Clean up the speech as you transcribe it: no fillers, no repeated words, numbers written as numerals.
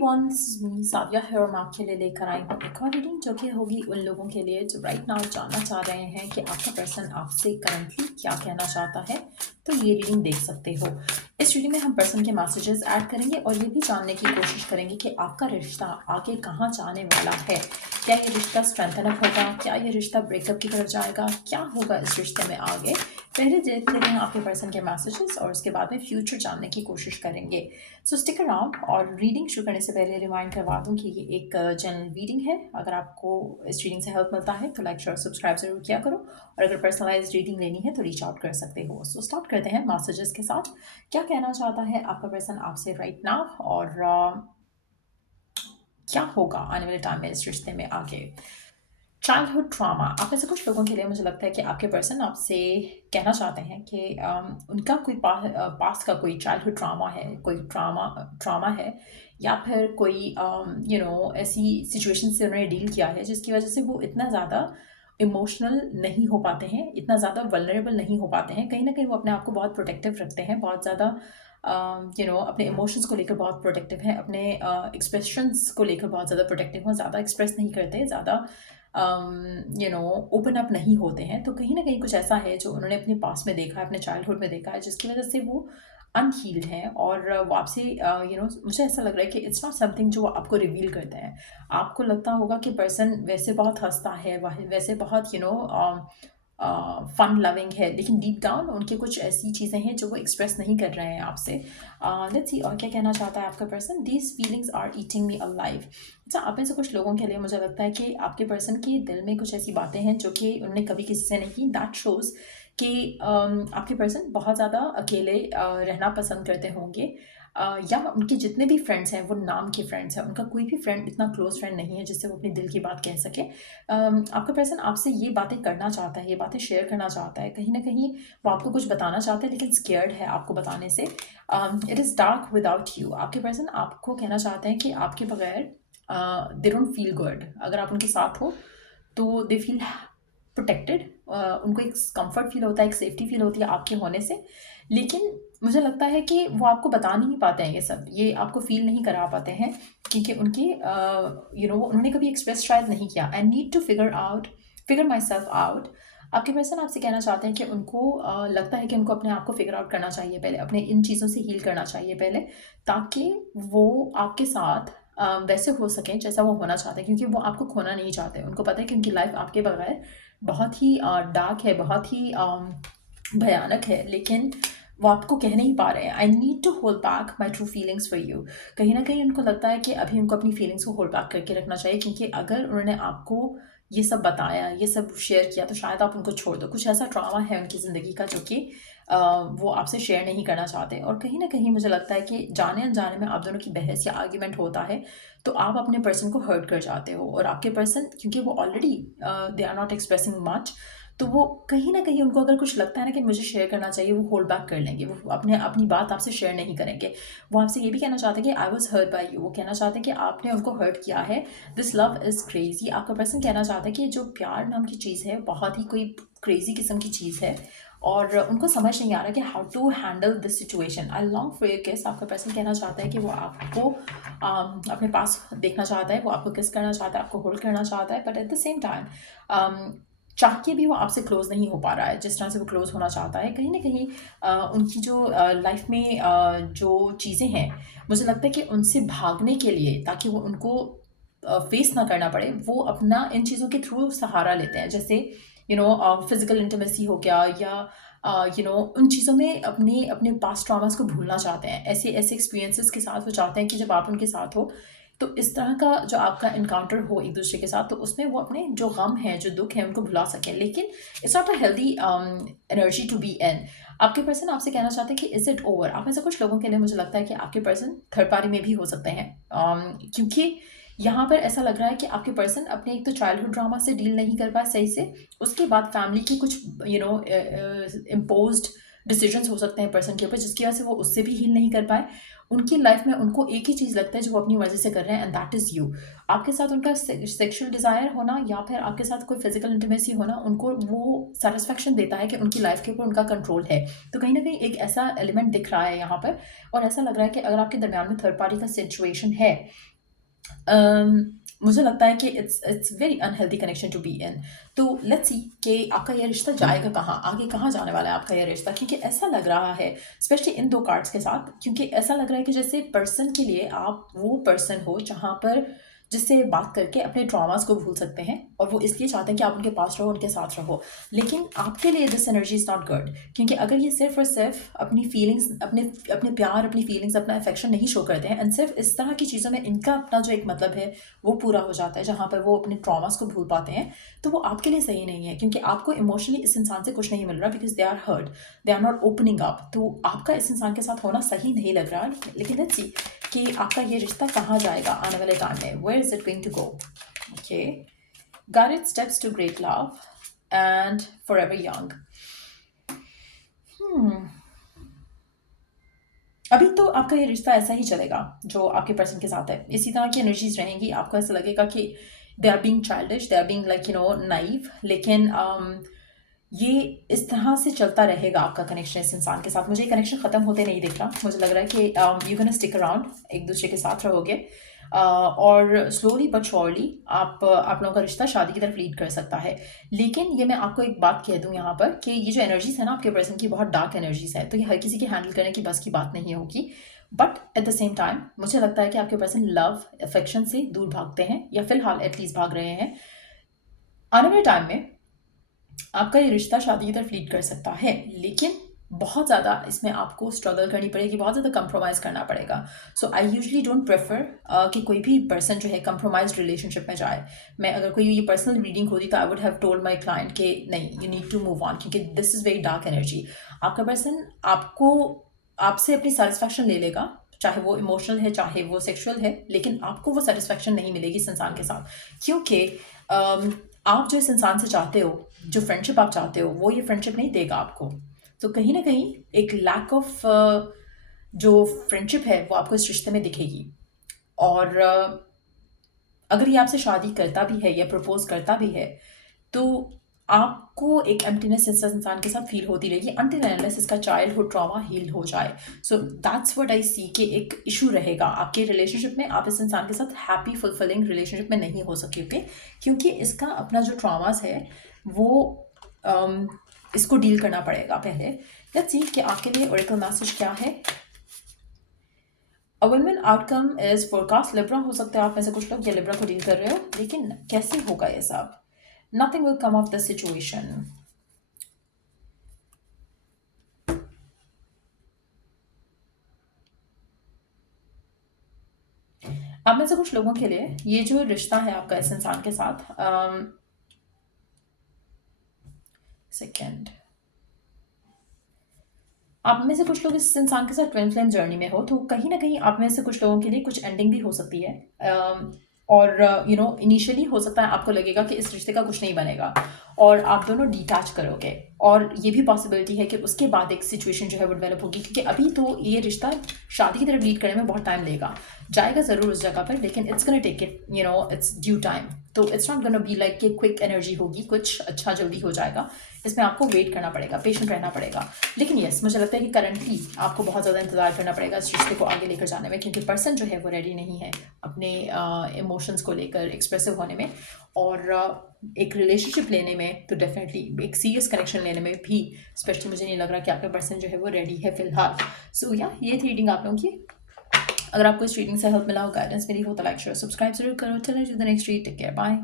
Everyone, this is me साविया है और मैं आपके लिए लेकर आई हूँ एक और रीडिंग जो कि होगी उन लोगों के लिए जो राइट नाउ जानना चाह रहे हैं कि आपका पर्सन आपसे करंटली क्या कहना चाहता है। तो ये रीडिंग देख सकते हो। इस रीडिंग में हम पर्सन के मैसेजेस ऐड करेंगे और ये भी जानने की कोशिश करेंगे कि आपका रिश्ता आगे कहाँ जाने वाला है। क्या ये रिश्ता स्ट्रेंथन अप होगा, क्या ये रिश्ता ब्रेकअप की तरफ जाएगा, क्या होगा इस रिश्ते में आगे। पहले देख लेते हैं आपके पर्सन के मैसेजेस और उसके बाद में फ्यूचर जानने की कोशिश करेंगे। सो स्टिक अराउंड। और रीडिंग शुरू करने से पहले रिमाइंड करवा दूं कि ये एक जनरल रीडिंग है। अगर आपको इस रीडिंग से हेल्प मिलता है तो लाइक शेयर सब्सक्राइब जरूर किया करो, और अगर पर्सनलाइज रीडिंग लेनी है तो रीच आउट कर सकते हो। सो स्टार्ट करते हैं मैसेजेस के साथ। क्या कहना चाहता है आपका पर्सन आपसे राइट नाउ, और क्या होगा आने वाले टाइम में इस रिश्ते में आगे। चाइल्डहुड ट्रामा, आप में से कुछ लोगों के लिए मुझे लगता है कि आपके पर्सन आपसे कहना चाहते हैं कि उनका कोई पास्ट का कोई चाइल्डहुड ट्रामा है, कोई ट्रामा ट्रामा है, या फिर कोई ऐसी सिचुएशन से उन्होंने डील किया है जिसकी वजह से वो इतना ज़्यादा इमोशनल नहीं हो पाते हैं, इतना ज़्यादा वल्नरेबल नहीं हो पाते हैं। कहीं ना कहीं वो अपने आप को बहुत प्रोटेक्टिव रखते हैं, बहुत ज़्यादा अपने इमोशंस को लेकर बहुत प्रोटेक्टिव हैं, अपने एक्सप्रेशंस को लेकर बहुत ज़्यादा प्रोटेक्टिव हैं, ज़्यादा एक्सप्रेस नहीं करते, ज़्यादा ओपन अप नहीं होते हैं। तो कहीं ना कहीं कुछ ऐसा है जो उन्होंने अपने पास में देखा है, अपने चाइल्डहुड में देखा है, जिसकी वजह से वो अनहील्ड हैं। और वो आपसे मुझे ऐसा लग रहा है कि इट्स नॉट समथिंग जो वो आपको रिवील करते हैं। आपको लगता होगा कि पर्सन वैसे बहुत हंसता है, वैसे बहुत फन लविंग है, लेकिन डीप डाउन उनके कुछ ऐसी चीज़ें हैं जो वो एक्सप्रेस नहीं कर रहे हैं आपसे। लेट्स सी और क्या कहना चाहता है आपका person. These feelings are eating me alive. अच्छा, आप में से कुछ लोगों के लिए मुझे लगता है कि आपके पर्सन के दिल में कुछ ऐसी बातें हैं जो कि उन्होंने कभी किसी से नहीं की। दैट शोज़ कि आपके पर्सन बहुत ज़्यादा अकेले रहना पसंद करते होंगे, या उनके जितने भी फ्रेंड्स हैं वो नाम के फ्रेंड्स हैं, उनका कोई भी फ्रेंड इतना क्लोज फ्रेंड नहीं है जिससे वो अपने दिल की बात कह सके। आपका पर्सन आपसे ये बातें करना चाहता है, ये बातें शेयर करना चाहता है। कहीं ना कहीं वो आपको कुछ बताना चाहता है लेकिन स्केयर्ड है आपको बताने से। It is dark without you. आपके पर्सन आपको कहना चाहते हैं कि आपके बगैर दे डोंट फील गुड। अगर आप उनके साथ हो तो दे फील प्रोटेक्टेड, उनको एक कंफर्ट फील होता है, एक सेफ्टी फील होती है आपके होने से। लेकिन मुझे लगता है कि वो आपको बता नहीं पाते हैं, ये सब ये आपको फील नहीं करा पाते हैं, क्योंकि उनके उन्होंने कभी एक्सप्रेस शायद नहीं किया। I need to figure myself out. आपके पर्सन आपसे कहना चाहते हैं कि उनको लगता है कि उनको अपने आप को फिगर आउट करना चाहिए पहले, अपने इन चीज़ों से हील करना चाहिए पहले, ताकि वो आपके साथ वैसे हो सकें जैसा वो होना चाहते हैं, क्योंकि वो आपको खोना नहीं चाहते। उनको पता है कि उनकी लाइफ आपके बगैर बहुत ही डार्क है, बहुत ही भयानक है, लेकिन वो आपको कह नहीं पा रहे हैं। I need to hold back my true feelings for you. कहीं ना कहीं उनको लगता है कि अभी उनको अपनी फीलिंग्स को होल्ड बैक करके रखना चाहिए, क्योंकि अगर उन्होंने आपको ये सब बताया, ये सब शेयर किया, तो शायद आप उनको छोड़ दो। कुछ ऐसा ट्रॉमा है उनकी ज़िंदगी का जो कि वो आपसे शेयर नहीं करना चाहते। और कहीं ना कहीं मुझे लगता है कि जाने अनजाने में आप दोनों की बहस या आर्ग्यूमेंट होता है तो आप अपने पर्सन को हर्ट कर जाते हो, और आपके पर्सन क्योंकि वो already they are not expressing much, तो वो कहीं ना कहीं उनको अगर कुछ लगता है ना कि मुझे शेयर करना चाहिए, वो होल्ड बैक कर लेंगे, वो अपनी बात आपसे शेयर नहीं करेंगे। वो आपसे ये भी कहना चाहते हैं कि I was hurt by you. वो कहना चाहते हैं कि आपने उनको हर्ट किया है। This love is crazy. आपका पर्सन कहना चाहता है कि जो प्यार नाम की चीज़ है बहुत ही कोई क्रेजी किस्म की चीज़ है, और उनको समझ नहीं आ रहा कि how to handle this situation. I long for your kiss. आपका पर्सन कहना चाहता है कि वो आपको अपने पास देखना चाहता है, वो आपको किस करना चाहता है, आपको होल्ड करना चाहता है, but at the same time चाह के भी वो आपसे क्लोज नहीं हो पा रहा है जिस तरह से वो क्लोज होना चाहता है। कहीं ना कहीं उनकी जो लाइफ में जो चीज़ें हैं, मुझे लगता है कि उनसे भागने के लिए, ताकि वो उनको फेस ना करना पड़े, वो अपना इन चीज़ों के थ्रू सहारा लेते हैं। जैसे फिजिकल इंटीमेसी हो गया, या उन चीज़ों में अपने अपने पास्ट ट्रॉमास को भूलना चाहते हैं। ऐसे ऐसे एक्सपीरियंसेस के साथ वो चाहते हैं कि जब आप उनके साथ हो तो इस तरह का जो आपका इनकाउंटर हो एक दूसरे के साथ, तो उसमें वो अपने जो गम है, जो दुख है, उनको भुला सकें। लेकिन it's not a healthy energy to be in. आपके पर्सन आपसे कहना चाहते हैं कि इज इट ओवर। आप में से कुछ लोगों के लिए मुझे लगता है कि आपके पर्सन थर्ड पार्टी में भी हो सकते हैं, क्योंकि यहाँ पर ऐसा लग रहा है कि आपके पर्सन अपने एक तो चाइल्डहुड ड्रामा से डील नहीं कर पाए सही से, उसके बाद फैमिली की कुछ इम्पोज्ड डिसीजंस हो सकते हैं पर्सन के ऊपर, जिसकी वजह से वो उससे भी हील नहीं कर पाए। उनकी लाइफ में उनको एक ही चीज़ लगता है जो वो अपनी मर्ज़ी से कर रहे हैं, एंड दैट इज़ यू। आपके साथ उनका सेक्सुअल डिज़ायर होना या फिर आपके साथ कोई फिजिकल इंटीमेसी होना उनको वो सेटिस्फैक्शन देता है कि उनकी लाइफ के ऊपर उनका कंट्रोल है। तो कहीं ना कहीं एक ऐसा एलिमेंट दिख रहा है यहाँ पर, और ऐसा लग रहा है कि अगर आपके दरमियान में थर्ड पार्टी का सिचुएशन है, मुझे लगता है कि it's very unhealthy connection to be in. तो लेट्स सी कि आपका ये रिश्ता जाएगा कहाँ, आगे कहाँ जाने वाला है आपका ये रिश्ता, क्योंकि ऐसा लग रहा है स्पेशली इन 2 कार्ड्स के साथ, क्योंकि ऐसा लग रहा है कि जैसे पर्सन के लिए आप वो पर्सन हो जहाँ पर जिससे बात करके अपने ट्रॉमास को भूल सकते हैं, और वो इसलिए चाहते हैं कि आप उनके पास रहो, उनके साथ रहो। लेकिन आपके लिए this energy is not good, क्योंकि अगर ये सिर्फ और सिर्फ अपनी फीलिंग्स, अपने अपने प्यार, अपनी फीलिंग्स, अपना अफेक्शन नहीं शो करते हैं, एंड सिर्फ इस तरह की चीज़ों में इनका अपना जो एक मतलब है वो पूरा हो जाता है, जहाँ पर वो अपने ट्रॉमास को भूल पाते हैं, तो वो आपके लिए सही नहीं है, क्योंकि आपको इमोशनली इस इंसान से कुछ नहीं मिल रहा, because they are hurt, they are not opening up. तो आपका इस इंसान के साथ होना सही नहीं लग रहा। लेकिन लेट्स सी कि आपका ये रिश्ता कहाँ जाएगा आने वाले टाइम में, where is it going to go. Okay, guided steps to great love and forever young. अभी तो आपका ये रिश्ता ऐसा ही चलेगा जो आपके पर्सन के साथ है, इसी तरह की एनर्जीज रहेंगी। आपको ऐसा लगेगा कि they are being childish, they are being like naive, लेकिन ये इस तरह से चलता रहेगा आपका कनेक्शन इस इंसान के साथ। मुझे कनेक्शन ख़त्म होते नहीं दिख रहा। मुझे लग रहा है कि यू कैन स्टिक अराउंड, एक दूसरे के साथ रहोगे, और स्लोली बट श्योरली आप लोगों का रिश्ता शादी की तरफ लीड कर सकता है। लेकिन ये मैं आपको एक बात कह दूं यहाँ पर कि ये जो एनर्जीज है ना आपके पर्सन की, बहुत डार्क एनर्जीज है, तो ये हर किसी के हैंडल करने की बस की बात नहीं होगी। But at the same time मुझे लगता है कि आपके पर्सन लव अफेक्शन से दूर भागते हैं, या फिलहाल एटलीस्ट भाग रहे हैं। आने वाले टाइम में आपका ये रिश्ता शादी की तरफ लीड कर सकता है, लेकिन बहुत ज़्यादा इसमें आपको स्ट्रगल करनी पड़ेगी, बहुत ज़्यादा कंप्रोमाइज़ करना पड़ेगा। सो आई यूजली डोंट प्रेफर कि कोई भी पर्सन जो है कंप्रोमाइज रिलेशनशिप में जाए। मैं अगर कोई ये पर्सनल रीडिंग होती तो I would have told my client कि नहीं, you need to move on, क्योंकि this is very dark energy. आपका पर्सन आपसे अपनी सेटिस्फैक्शन ले लेगा, चाहे वो इमोशनल है चाहे वो सेक्सुअल है, लेकिन आपको वो सेटिस्फैक्शन नहीं मिलेगी इस इंसान के साथ, क्योंकि आप जो इस इंसान से चाहते हो, जो फ्रेंडशिप आप चाहते हो, वो ये फ्रेंडशिप नहीं देगा आपको। तो कहीं ना कहीं एक लैक ऑफ जो फ्रेंडशिप है वो आपको इस रिश्ते में दिखेगी। और अगर ये आपसे शादी करता भी है या प्रपोज करता भी है, तो आपको एक एम्प्टीनेस इस इंसान के साथ फील होती रहेगी अनटिल अनलेस इसका चाइल्डहुड ट्रॉमा हील हो जाए। सो दैट्स व्हाट आई सी कि एक इशू रहेगा आपके रिलेशनशिप में। आप इस इंसान के साथ हैप्पी फुलफिलिंग रिलेशनशिप में नहीं हो सकोगे, क्योंकि इसका अपना जो ट्रॉमास है वो इसको डील करना पड़ेगा पहले। लेट्स सी कि आपके लिए ओरेकल मैसेज क्या है। A win-win outcome is forecast Libra. हो सकता है आप में से कुछ लोग ये लिब्रा को डील कर रहे हो, लेकिन कैसे होगा ये सब? Nothing will come of the situation. आप में से कुछ लोगों के लिए ये जो रिश्ता है आपका इस इंसान के साथ, सेकेंड, आप में से कुछ लोग इस इंसान के साथ ट्विन फ्लेम जर्नी में हो, तो कहीं ना कहीं आप में से कुछ लोगों के लिए कुछ एंडिंग भी हो सकती है। और इनिशियली हो सकता है आपको लगेगा कि इस रिश्ते का कुछ नहीं बनेगा, और आप दोनों डिटैच करोगे, और ये भी पॉसिबिलिटी है कि उसके बाद एक सिचुएशन जो है वो डेवलप होगी, क्योंकि अभी तो ये रिश्ता शादी की तरफ लीड करने में बहुत टाइम लेगा, जाएगा ज़रूर उस जगह पर, लेकिन it's gonna take it, it's due time. तो it's not gonna be like कि क्विक एनर्जी होगी, कुछ अच्छा जल्दी हो जाएगा। इसमें आपको वेट करना पड़ेगा, पेशेंट रहना पड़ेगा। लेकिन यस, मुझे लगता है कि करंटली आपको बहुत ज़्यादा इंतजार करना पड़ेगा इस रिश्ते को आगे लेकर जाने में, क्योंकि पर्सन जो है वो रेडी नहीं है अपने इमोशंस को लेकर एक्सप्रेसिव होने में, और एक रिलेशनशिप लेने में, तो डेफिनेटली एक सीरियस कनेक्शन लेने में भी स्पेशली मुझे नहीं लग रहा कि आपका पर्सन जो है वो रेडी है फिलहाल। सो या ये थी रीडिंग आप लोगों की। अगर आपको इस रीडिंग से हेल्प मिला हो, गाइडेंस मिली हो, तो लाइक शेयर सब्सक्राइब जरूर करो। चलो to the next read, take care, bye.